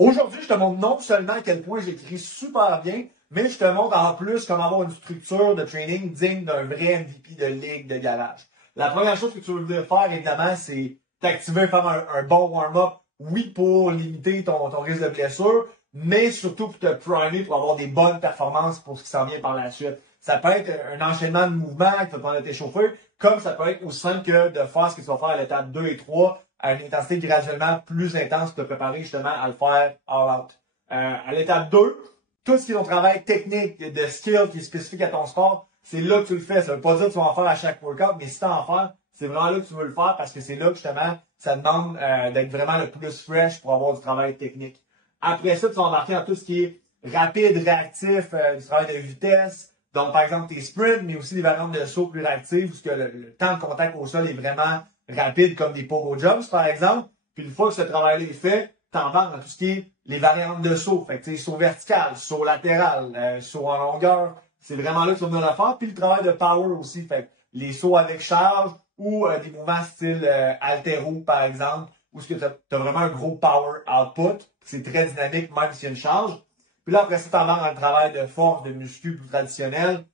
Aujourd'hui, je te montre non seulement à quel point j'écris super bien, mais je te montre en plus comment avoir une structure de training digne d'un vrai MVP de ligue de garage. La première chose que tu veux faire, évidemment, c'est t'activer, faire un bon warm-up. Oui, pour limiter ton risque de blessure, mais surtout pour te primer pour avoir des bonnes performances pour ce qui s'en vient par la suite. Ça peut être un enchaînement de mouvements qui va te permettre de t'échauffer, comme ça peut être aussi simple que de faire ce que tu vas faire à l'étape 2 et 3 à une intensité graduellement plus intense pour te préparer justement à le faire all out. À l'étape 2, tout ce qui est ton travail technique, de skill qui est spécifique à ton sport, c'est là que tu le fais. Ça veut pas dire que tu vas en faire à chaque workout, mais si tu en faire, c'est vraiment là que tu veux le faire parce que c'est là que justement, ça demande d'être vraiment le plus fresh pour avoir du travail technique. Après ça, tu vas embarquer dans tout ce qui est rapide, réactif, du travail de vitesse. Donc, par exemple, tes sprints, mais aussi des variantes de saut plus réactives, où le temps de contact au sol est vraiment rapide, comme des pogo jumps, par exemple. Puis une fois que ce travail-là est fait, t'embarques dans tout ce qui est les variantes de saut. Fait que, tu sais, saut vertical, saut latéral, saut en longueur. C'est vraiment là que tu vas venir le faire. Puis le travail de power aussi. Fait que les sauts avec charge ou des mouvements style altéro, par exemple, où tu as vraiment un gros power output. C'est très dynamique, même s'il y a une charge. Puis là, après ça, t'embarques dans le travail de force, de muscu plus traditionnel.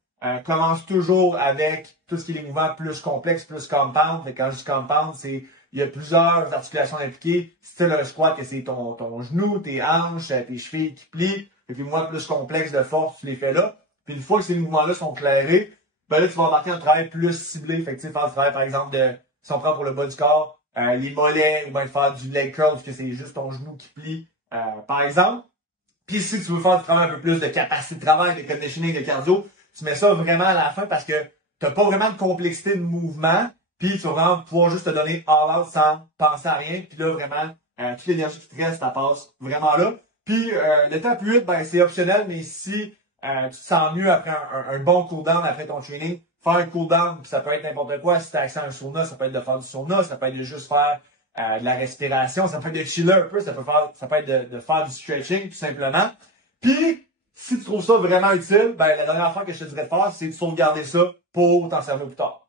Commence toujours avec tout ce qui est les mouvements plus complexes, plus compound. Fait que quand je dis compound, il y a plusieurs articulations impliquées. Style un squat, que c'est ton genou, tes hanches, tes chevilles qui plient. Et puis, mouvements plus complexes de force, tu les fais là. Puis, une fois que ces mouvements-là sont clairés, ben là, tu vas embarquer un travail plus ciblé. Fait que, tu sais, faire du travail, par exemple, si on prend pour le bas du corps, les mollets, ou bien faire du leg curl, parce que c'est juste ton genou qui plie, par exemple. Puis si tu veux faire du travail un peu plus de capacité de travail, de conditioning, de cardio, tu mets ça vraiment à la fin parce que tu n'as pas vraiment de complexité de mouvement. Puis tu vas vraiment pouvoir juste te donner all out sans penser à rien. Puis là, vraiment, toute l'énergie qui te reste, ça passe vraiment là. Puis l'étape 8, ben, c'est optionnel, mais si tu te sens mieux après un bon cool-down après ton training, faire un cool-down, puis ça peut être n'importe quoi. Si tu as accès à un sauna, ça peut être de faire du sauna, ça peut être de juste faire de la respiration, ça peut être de chiller un peu, ça peut être de faire du stretching, tout simplement. Puis, si tu trouves ça vraiment utile, ben, la dernière fois que je te dirais de faire, c'est de sauvegarder ça pour t'en servir plus tard.